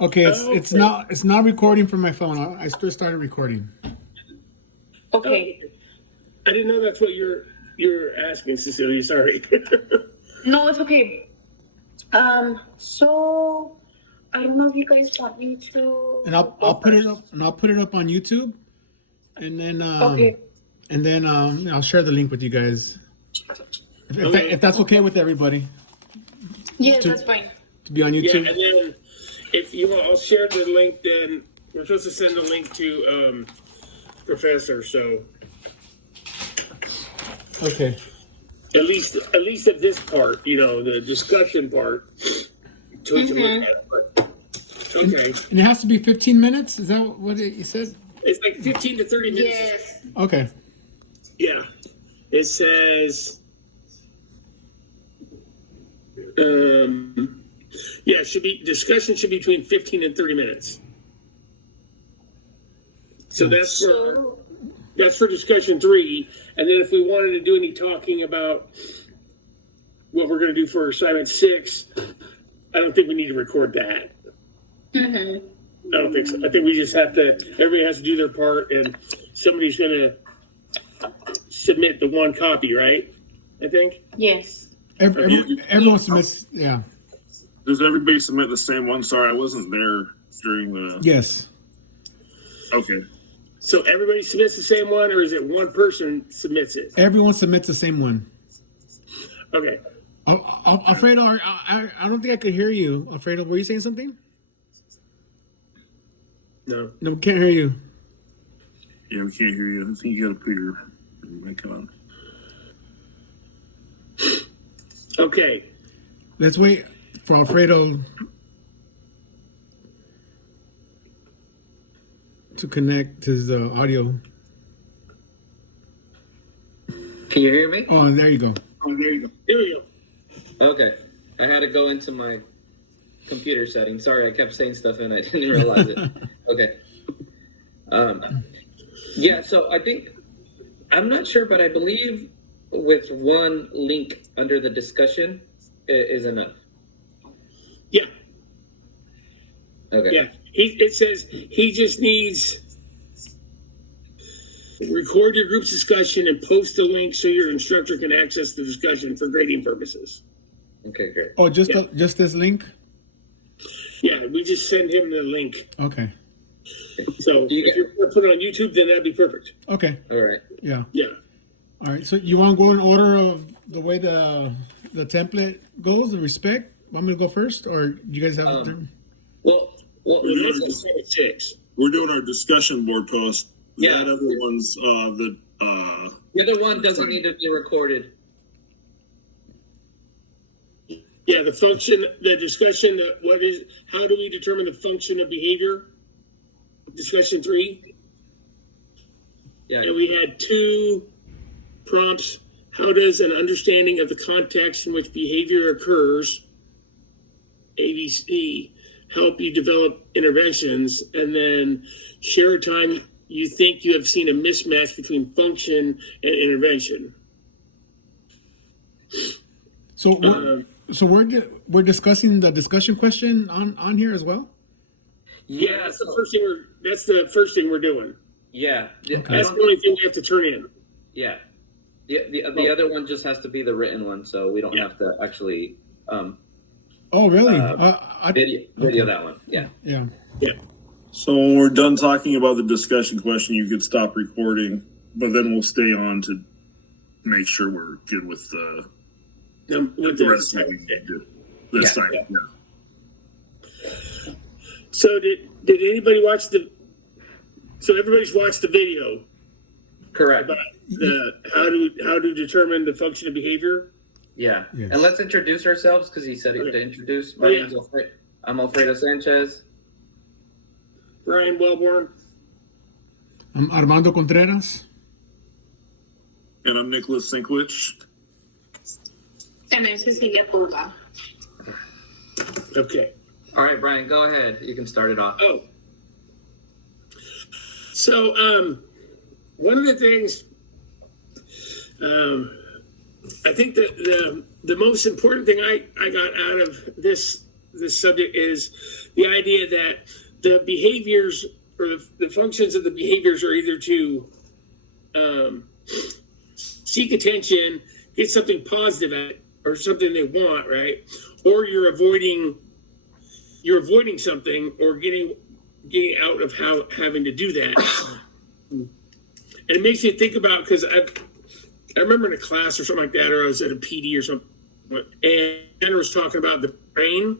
Okay, Oh, it's not recording from my phone. I just started recording. Okay. I didn't know that's what you're asking, Cecilia. Sorry. No, it's okay. So I don't know if you guys want me to And I'll go put it first. up on YouTube, and then Okay. I'll share the link with you guys Okay. if that's okay with everybody Yes, to that's fine. to be on Yeah, YouTube. and then if you want, I'll share the link. Then we're supposed to send the link to Professor. So Okay. at least at this part, the discussion part, so we can look at it. But, okay, And it has to be 15 minutes. Is that what you said? it's like 15 to 30 minutes. Yes. Okay. Yeah, it says. Yeah, discussion should be between 15 and 30 minutes. So that's for discussion 3. And then if we wanted to do any talking about what we're going to do for assignment 6, I don't think we need to record that. I don't think so. I think we just everybody has to do their part, and somebody's going to submit the one copy, right? I think. Yes. Everyone submits. Yeah. Does everybody submit the same one? Sorry, I wasn't there during the. Yes. Okay. So everybody submits the same one, or is it one person submits it? Everyone submits the same one. Okay. Alfredo, I don't think I could hear you. Alfredo, were you saying something? No. No, we can't hear you. Yeah, we can't hear you. I think you got to put your mic on. Okay. Let's wait for Alfredo to connect his audio. Can you hear me? Oh, there you go. Here we go. Okay. I had to go into my computer settings. Sorry, I kept saying stuff and I didn't realize it. Okay. Yeah, so I think, I'm not sure, but I believe with one link under the discussion is enough. Yeah. Okay. Yeah. It says he just needs record your group's discussion and post the link so your instructor can access the discussion for grading purposes. Okay, great. Oh, just this link? Yeah, we just send him the link. Okay. So if you're going to put it on YouTube, then that'd be perfect. Okay. All right. Yeah. Yeah. All right. So you want to go in order of the way the template goes, the respect? Want me to go first, or do you guys have a turn? Well, That's on assignment 6. We're doing our discussion board post. Yeah. That other one's the other one doesn't need to be recorded. Yeah, the function, the discussion, how do we determine the function of behavior? Discussion 3. Yeah. And we had 2 prompts. How does an understanding of the context in which behavior occurs, ABC, help you develop interventions? And then share a time you think you have seen a mismatch between function and intervention. So we're discussing the discussion question on here as well. Yeah, that's the first thing we're doing. Yeah. Okay. That's the only thing we have to turn in. Yeah. The other one just has to be the written one, so we don't have to actually Oh, really? video that one. Yeah. Yeah. Yeah. So when we're done talking about the discussion question, you could stop recording, but then we'll stay on to make sure we're good with the rest of what we do this time. Yeah. Yeah. So did anybody watch so everybody's watched the video Correct. about how to determine the function of behavior? Yeah. Yes. And let's introduce ourselves because he said he to introduce. My name's I'm Alfredo Sanchez. Brian Wellborn. I'm Armando Contreras. And I'm Nicholas Sinkwich. And I'm Cecilia Puga. Okay. All right, Brian, go ahead. You can start it off. Oh. So one of the things I think that the most important thing I got out of this this subject is the idea that the behaviors or the functions of the behaviors are either to seek attention, get something positive at it, or something they want, right? Or you're avoiding something or getting out of having to do that. And it makes me think about, because I remember in a class or something like that, or I was at a PD or something, and Jenna was talking about the brain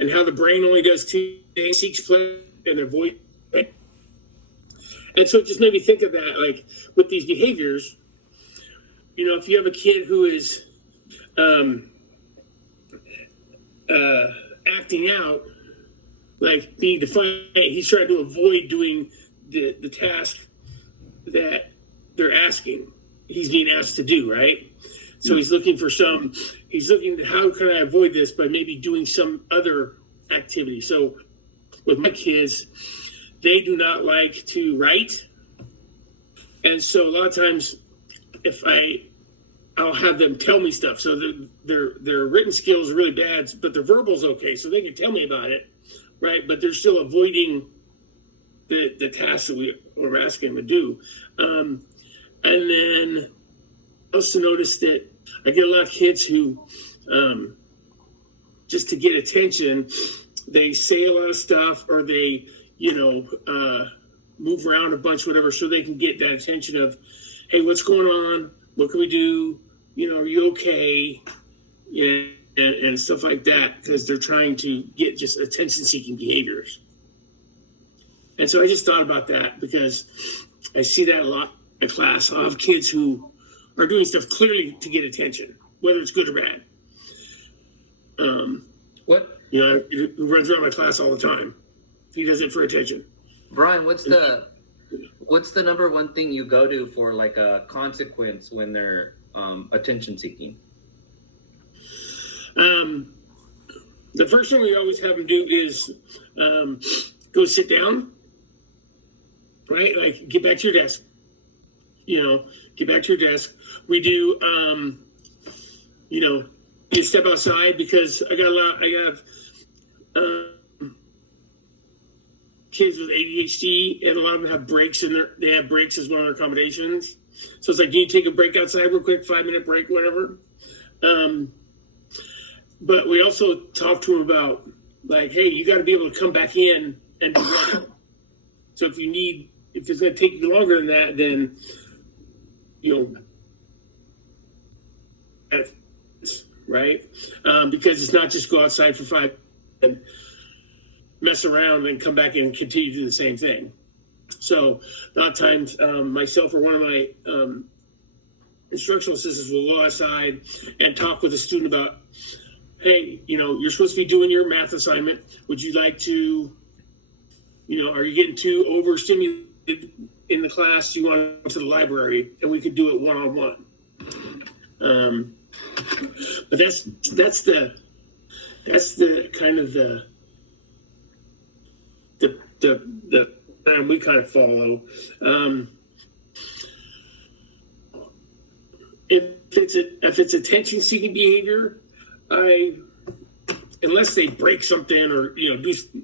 and how the brain only does two things: seeks pleasure and avoid. And so it just made me think of that, like with these behaviors. You know, if you have a kid who is acting out, like being defiant, he's trying to avoid doing the task that they're asking. He's being asked to do, right? So he's looking to how can I avoid this by maybe doing some other activity. So with my kids, they do not like to write. And so a lot of times I'll have them tell me stuff. So their written skills are really bad, but their verbal's okay. So they can tell me about it, right? But they're still avoiding the tasks that we're asking them to do. And then I also noticed that I get a lot of kids who, just to get attention, they say a lot of stuff, or they, move around a bunch, whatever, so they can get that attention of, hey, what's going on? What can we do? Are you okay? Yeah, and stuff like that, because they're trying to get just attention-seeking behaviors. And so I just thought about that, because I see that a lot in class. I have kids who are doing stuff clearly to get attention, whether it's good or bad. What, Who runs around my class all the time. He does it for attention. Brian? What's the number one thing you go to for like a consequence when they're attention seeking? The first thing we always have them do is go sit down, right? Like, get back to your desk. Get back to your desk. We do, you step outside, because I have kids with ADHD, and a lot of them have breaks they have breaks as one of their accommodations. So it's like, do you take a break outside real quick, 5-minute break, whatever? But we also talk to them about, like, hey, you got to be able to come back in and be ready. So if it's going to take you longer than that, then, right? Because it's not just go outside for 5 and mess around and come back and continue to do the same thing. So a lot of times, myself or one of my instructional assistants will go outside and talk with a student about, hey, you're supposed to be doing your math assignment. Would you like to, are you getting too overstimulated in the class? Do you want to go to the library? And we could do it one-on-one. But that's the kind of the plan we kind of follow. If it's attention-seeking behavior, unless they break something or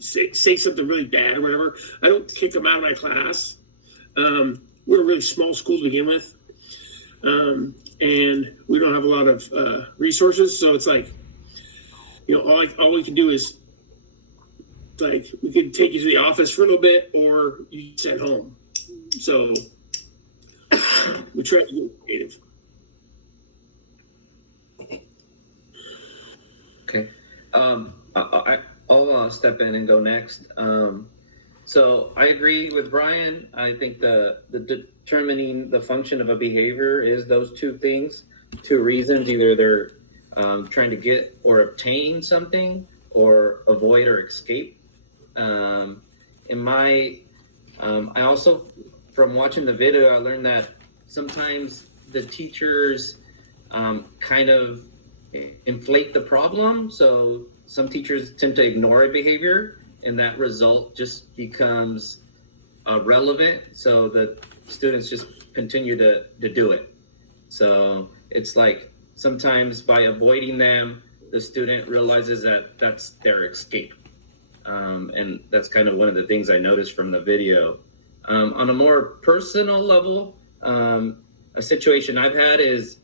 say something really bad or whatever, I don't kick them out of my class. We're a really small school to begin with, and we don't have a lot of resources. So it's like, all we can do is, like, we can take you to the office for a little bit, or you sit home. So we try to be creative. Okay. I'll step in and go next. So I agree with Brian. I think the determining the function of a behavior is those two things, two reasons. Either they're trying to get or obtain something, or avoid or escape. I also, from watching the video, I learned that sometimes the teachers kind of inflate the problem. So some teachers tend to ignore a behavior, and that result just becomes relevant. So the students just continue to do it. So it's like, sometimes by avoiding them the student realizes that that's their escape. And that's kind of one of the things I noticed from the video. On a more personal level, a situation I've had is,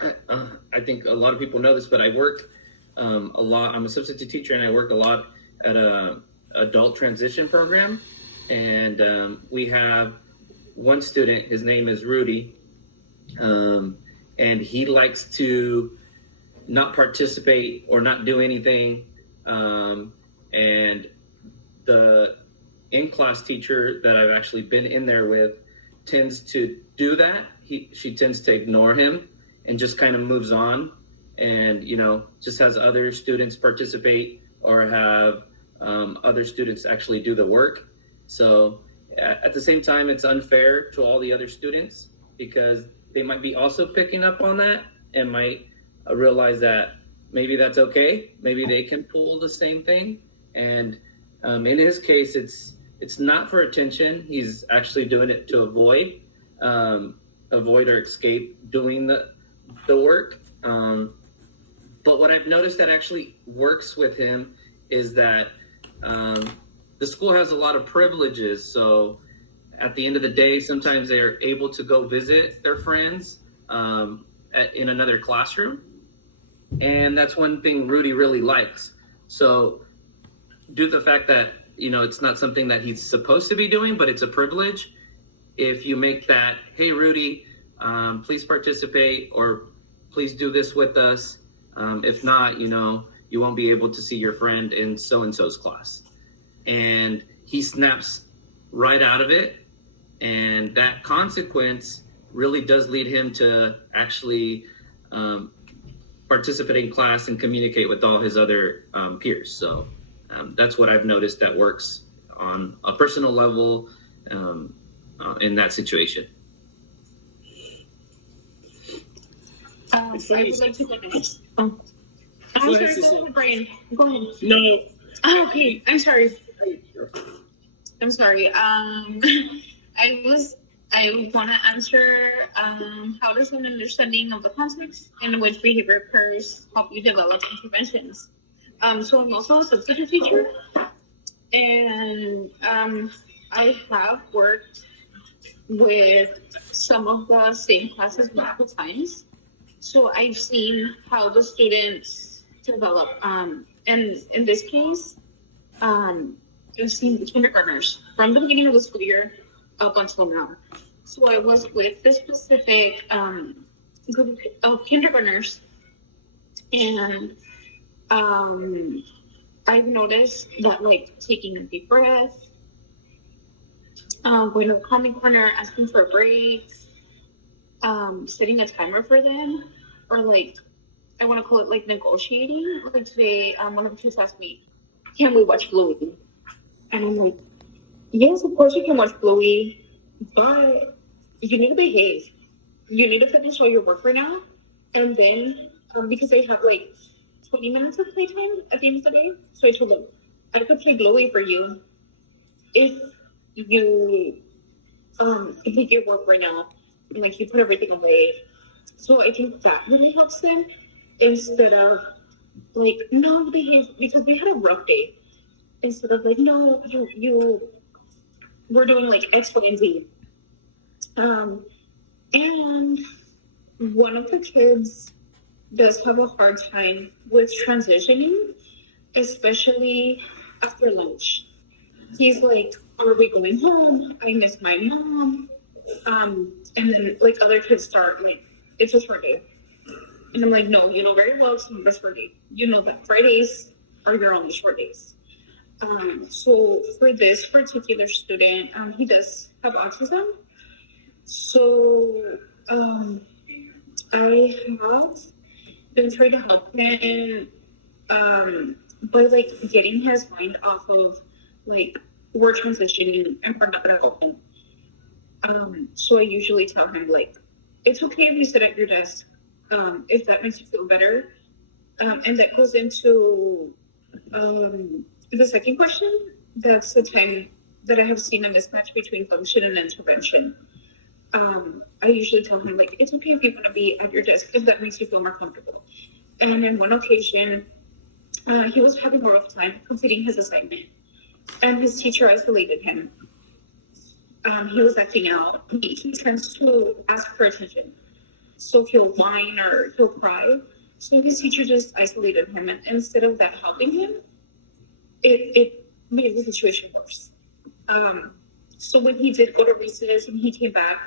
I think a lot of people know this, but I work a lot. I'm a substitute teacher, and I work a lot at a adult transition program. And we have one student. His name is Rudy, and he likes to not participate or not do anything. And the in-class teacher that I've actually been in there with tends to do that. She tends to ignore him and just kind of moves on, and just has other students participate or have other students actually do the work. So at the same time, it's unfair to all the other students because they might be also picking up on that and might realize that maybe that's okay. Maybe they can pull the same thing. And in his case, it's not for attention. He's actually doing it to avoid or escape doing the work. But what I've noticed that actually works with him is that the school has a lot of privileges. So at the end of the day, sometimes they're able to go visit their friends in another classroom. And that's one thing Rudy really likes. So due to the fact that, it's not something that he's supposed to be doing, but it's a privilege. If you make that, hey, Rudy, please participate, or please do this with us. If not, you won't be able to see your friend in so-and-so's class. And he snaps right out of it. And that consequence really does lead him to actually participate in class and communicate with all his other peers. So that's what I've noticed that works on a personal level in that situation. I would like to go next. Oh. I'm sorry, go ahead, Brian. Go ahead. No. Oh, okay, I'm sorry. I'm sorry. I want to answer, how does an understanding of the context in which behavior occurs help you develop interventions? So I'm also a substitute teacher, and I have worked with some of the same classes multiple times. So I've seen how the students develop. And in this case, I've seen kindergartners from the beginning of the school year up until now. So I was with the specific group of kindergartners, and I've noticed that, like, taking a deep breath, going to a calming corner, asking for a break, setting a timer for them, or like, I want to call it like negotiating. Like today, one of the kids asked me, "Can we watch Bluey?" And I'm like, "Yes, of course you can watch Bluey, but you need to behave. You need to finish all your work right now, and then because they have like 20 minutes of playtime at the end of the day." So I told them, "I could play Bluey for you if you take your work right now, and like you put everything away." So I think that really helps them, instead of like, no, behave, because we had a rough day. Instead of like, no, we're doing like X, Y, and Z. And one of the kids does have a hard time with transitioning, especially after lunch. He's like, "Are we going home? I miss my mom." And then like other kids start like, "It's a short day." And I'm like, "No, you know very well it's not a short day. You know that Fridays are your only short days." So for this particular student, he does have autism. So I have been trying to help him by like getting his mind off of like, we're transitioning and we're not gonna go home. So I usually tell him like, it's okay if you sit at your desk, if that makes you feel better. And that goes into the second question. That's the time that I have seen a mismatch between function and intervention. I usually tell him like, it's okay if you want to be at your desk if that makes you feel more comfortable. And in one occasion, he was having a rough time completing his assignment, and his teacher isolated him. He was acting out. He tends to ask for attention. So he'll whine or he'll cry. So his teacher just isolated him. And instead of that helping him, it made the situation worse. So when he did go to recess and he came back,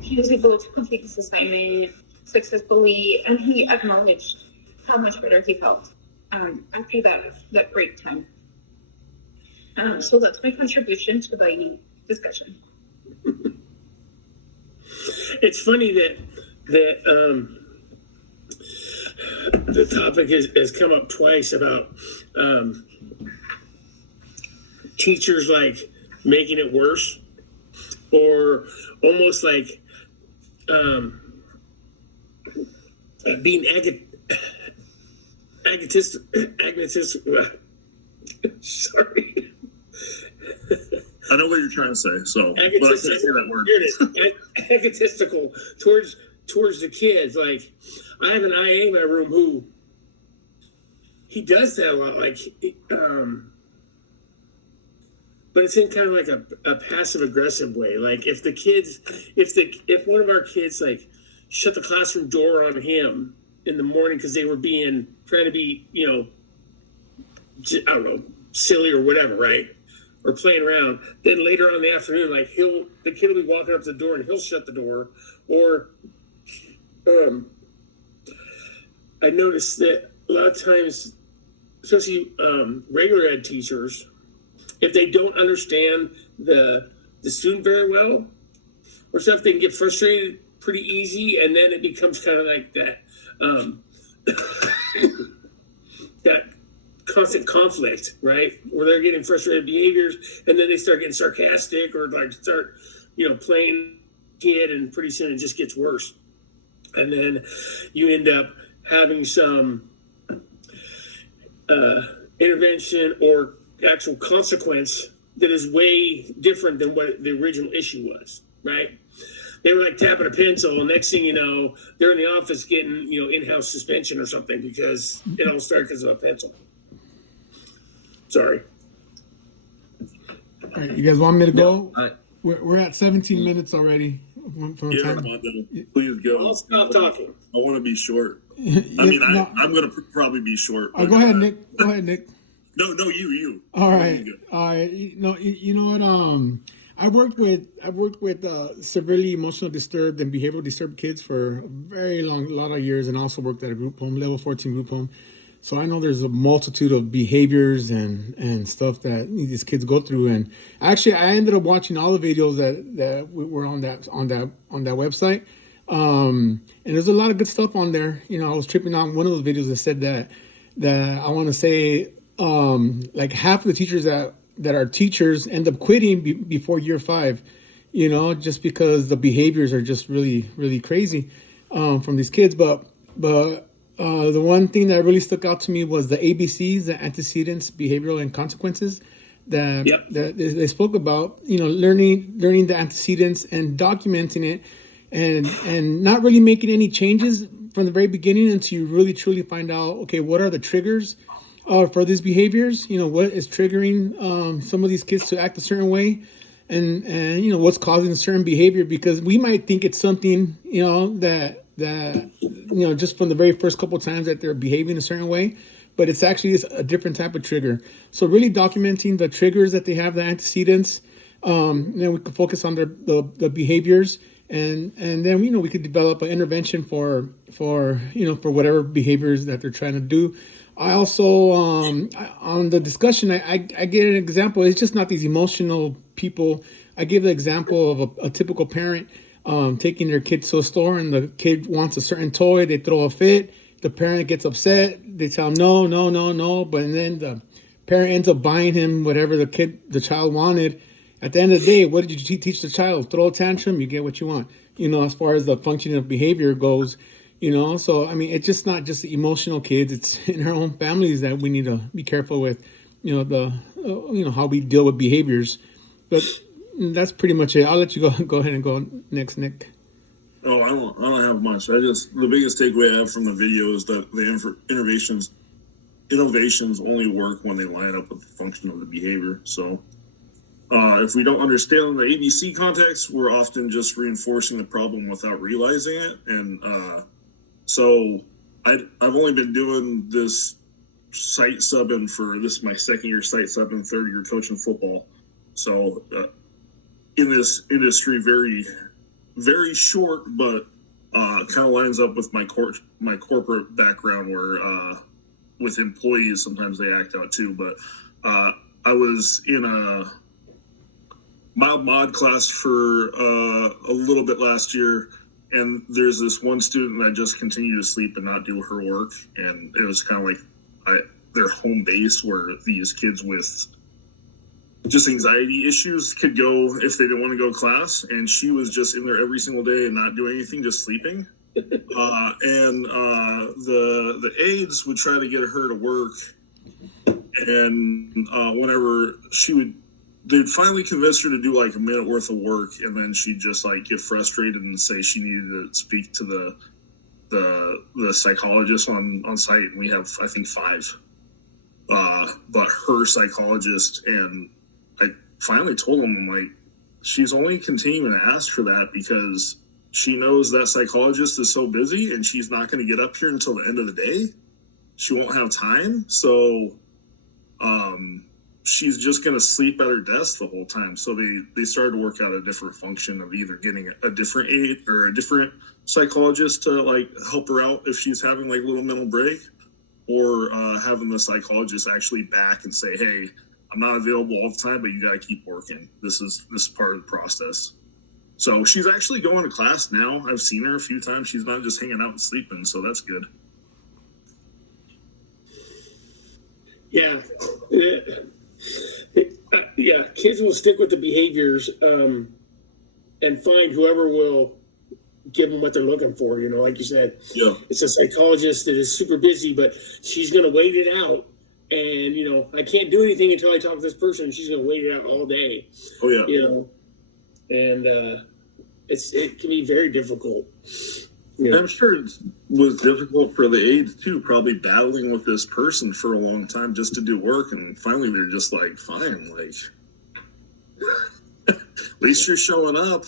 he was able to complete his assignment successfully, and he acknowledged how much better he felt after that break time. So that's my contribution to the discussion. It's funny that the topic has come up twice about teachers like making it worse, or almost like being sorry. I know what you're trying to say, so but I can't say that word. Here it is. Egotistical towards the kids. Like, I have an IA in my room who he does that a lot. Like, but it's in kind of like a passive aggressive way. Like, if one of our kids like shut the classroom door on him in the morning because they were trying to be, I don't know, silly or whatever, right? Or playing around. Then later on in the afternoon, like the kid will be walking up to the door and he'll shut the door. Or I noticed that a lot of times, especially regular ed teachers, if they don't understand the student very well or stuff, they can get frustrated pretty easy, and then it becomes kind of like that that constant conflict, right? Where they're getting frustrated behaviors, and then they start getting sarcastic or like start, playing kid, and pretty soon it just gets worse. And then you end up having some intervention or actual consequence that is way different than what the original issue was, right? They were like tapping a pencil, and next thing you know, they're in the office getting, in-house suspension or something because it all started because of a pencil. Sorry. All right, you guys want me to go? No, We're at 17 minutes already. From Yeah, time. Armando, please go. I'll stop talking. I want to be short. Yeah, I'm going to probably be short. Go ahead, Nick. Go ahead, Nick. No, you. All right. You know what? I worked with severely emotional disturbed and behavioral disturbed kids for a lot of years, and also worked at a group home, level 14 group home. So I know there's a multitude of behaviors and stuff that these kids go through. And actually, I ended up watching all the videos that were on that website. And there's a lot of good stuff on there. I was tripping on one of those videos that said that I want to say like half of the teachers that are teachers end up quitting before year 5, just because the behaviors are just really, really crazy from these kids. But the one thing that really stuck out to me was the ABCs, the antecedents, behavioral, and consequences that they spoke about. Learning the antecedents and documenting it, and not really making any changes from the very beginning until you really truly find out, okay, what are the triggers for these behaviors? What is triggering some of these kids to act a certain way, and what's causing a certain behavior? Because we might think it's something that just from the very first couple of times that they're behaving a certain way, but it's actually a different type of trigger. So really documenting the triggers that they have, the antecedents, then we can focus on the behaviors, and then we could develop an intervention for whatever behaviors that they're trying to do. I also on the discussion, I get an example. It's just not these emotional people. I give the example of a typical parent taking their kid to a store, and the kid wants a certain toy. They throw a fit. The parent gets upset. They tell him no, but then the parent ends up buying him whatever the child wanted. At the end of the day, what did you teach the child? Throw a tantrum, you get what you want. As far as the functioning of behavior goes, So I mean, it's just not just the emotional kids. It's in our own families that we need to be careful with. How we deal with behaviors. But that's pretty much it. I'll let you go ahead and go next, Nick. Oh, I don't have much. The biggest takeaway I have from the video is that the innovations only work when they line up with the function of the behavior. So, if we don't understand the ABC context, we're often just reinforcing the problem without realizing it. And so, I've only been doing this site subbing for this is my second year site subbing, third year coaching football. So, in this industry, very, very short, but kind of lines up with my corporate background, where with employees sometimes they act out too. But I was in a mild mod class for a little bit last year, and there's this one student that just continued to sleep and not do her work, and it was kind of like their home base where these kids with just anxiety issues could go if they didn't want to go to class, and she was just in there every single day and not doing anything, just sleeping. And the aides would try to get her to work, and whenever they'd finally convince her to do like a minute worth of work, and then she'd just like get frustrated and say she needed to speak to the psychologist on site, and we have I think 5. But her psychologist, and I finally told him, I'm like, she's only continuing to ask for that because she knows that psychologist is so busy and she's not going to get up here until the end of the day. She won't have time. So she's just going to sleep at her desk the whole time. So they started to work out a different function of either getting a different aide or a different psychologist to like help her out if she's having like a little mental break, or having the psychologist actually back and say, hey, I'm not available all the time, but you got to keep working. This is part of the process. So she's actually going to class now. I've seen her a few times. She's not just hanging out and sleeping, so that's good. Yeah. Yeah, kids will stick with the behaviors and find whoever will give them what they're looking for. You know, like you said, Yeah. It's a psychologist that is super busy, but she's going to wait it out. And, you know, I can't do anything until I talk to this person, and she's going to wait it out all day. Oh, yeah. You know, and it can be very difficult. Yeah. I'm sure it was difficult for the aides too, probably battling with this person for a long time just to do work, and finally they're just like, fine, like at least you're showing up.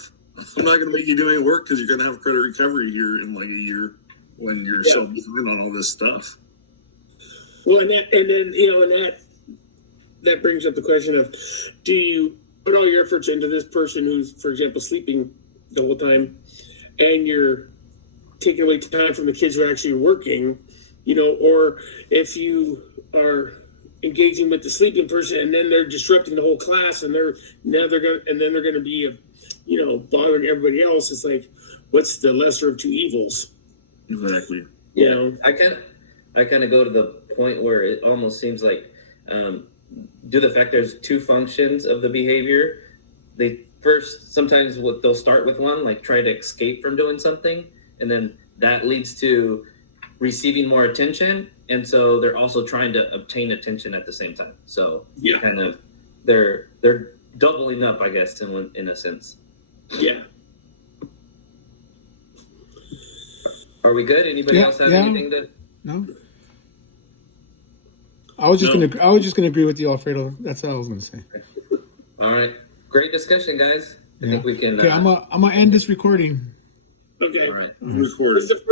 I'm not going to make you do any work because you're going to have credit recovery here in like a year when you're so behind on all this stuff. Well, and then you know, and that brings up the question of, do you put all your efforts into this person who's, for example, sleeping the whole time, and you're taking away time from the kids who are actually working, you know, or if you are engaging with the sleeping person and then they're disrupting the whole class, and they're going to be, you know, bothering everybody else. It's like, what's the lesser of two evils? Exactly. You know, I kind of go to the point where it almost seems like, due to the fact there's 2 functions of the behavior, they first sometimes they'll start with one, like try to escape from doing something, and then that leads to receiving more attention, and so they're also trying to obtain attention at the same time. So kind of they're doubling up, I guess, in a sense. Yeah. Are we good? Anybody else have anything to? No. I was just gonna agree with you, Alfredo. That's all I was gonna say. All right, great discussion, guys. I think we can. Okay, I'm gonna end this recording. Okay. All right. Recording. This is the first